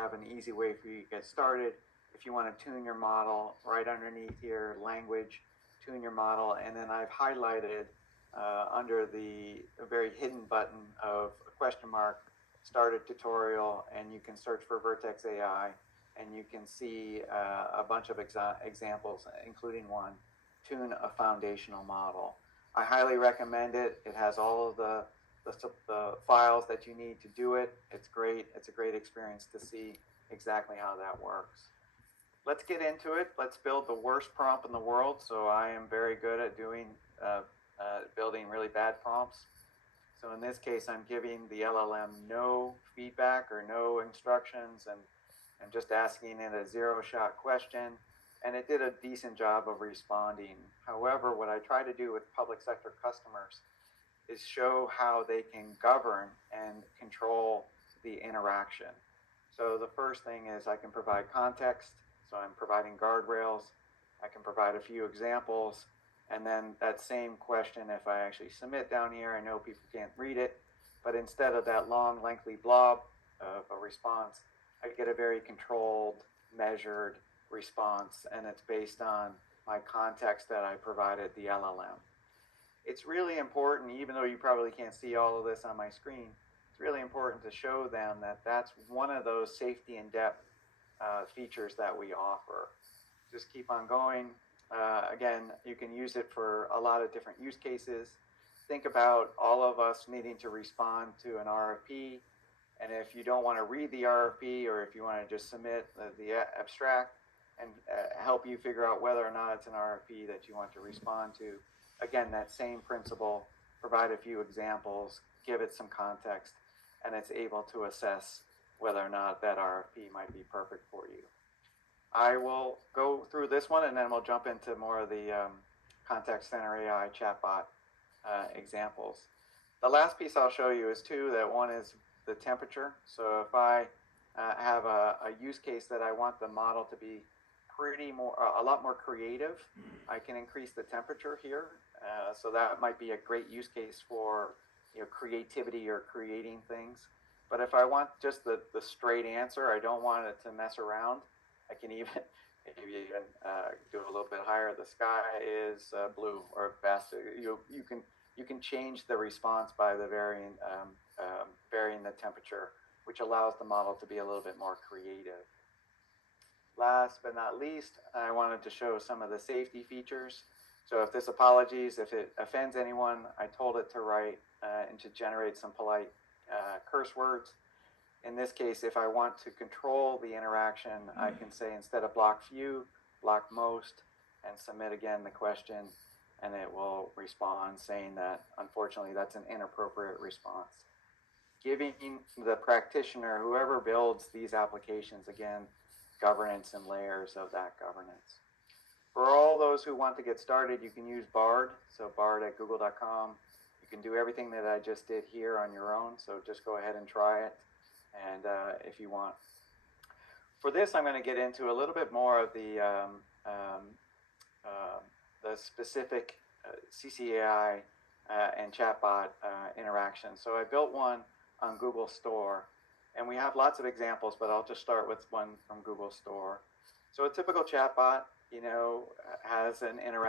have an easy way for you to get started. If you want to tune your model, right underneath here, language, tune your model, and then I've highlighted under the very hidden button of a question mark, start a tutorial, and you can search for Vertex AI, and you can see a bunch of examples, including one, tune a foundational model. I highly recommend it. It has all of the files that you need to do it. It's great. It's a great experience to see exactly how that works. Let's get into it. Let's build the worst prompt in the world. So I am very good at doing building really bad prompts. So in this case, I'm giving the LLM no feedback or no instructions, and just asking it a zero-shot question, and it did a decent job of responding. However, what I try to do with public sector customers is show how they can govern and control the interaction. So the first thing is I can provide context, so I'm providing guardrails. I can provide a few examples, and then that same question, if I actually submit down here, I know people can't read it, but instead of that long, lengthy blob of a response, I get a very controlled, measured response, and it's based on my context that I provided the LLM. It's really important, even though you probably can't see all of this on my screen, it's really important to show them that that's one of those safety in depth features that we offer. Just keep on going. Again, you can use it for a lot of different use cases. Think about all of us needing to respond to an RFP, and if you don't want to read the RFP, or if you want to just submit the abstract and help you figure out whether or not it's an RFP that you want to respond to, again, that same principle, provide a few examples, give it some context, and it's able to assess whether or not that RFP might be perfect for you. I will go through this one, and then we'll jump into more of the Contact Center AI chatbot examples. The last piece I'll show you is two. That one is the temperature. So if I have a use case that I want the model to be a lot more creative, I can increase the temperature here. So that might be a great use case for creativity or creating things. But if I want just the straight answer, I don't want it to mess around, I can even maybe even do a little bit higher. The sky is blue or vast. You can change the response by the varying the temperature, which allows the model to be a little bit more creative. Last but not least, I wanted to show some of the safety features. So if this apologies, if it offends anyone, I told it to write and to generate some polite curse words. In this case, if I want to control the interaction, I can say instead of block few, block most, and submit again the question, and it will respond saying that unfortunately that's an inappropriate response. Giving the practitioner, whoever builds these applications, again, governance and layers of that governance. For all those who want to get started, you can use Bard, so Bard at google.com. You can do everything that I just did here on your own, so just go ahead and try it, and if you want. For this, I'm going to get into a little bit more of the specific CCAI and chatbot interaction. So I built one on Google Store, and we have lots of examples, but I'll just start with one from Google Store. So a typical chatbot, has an interaction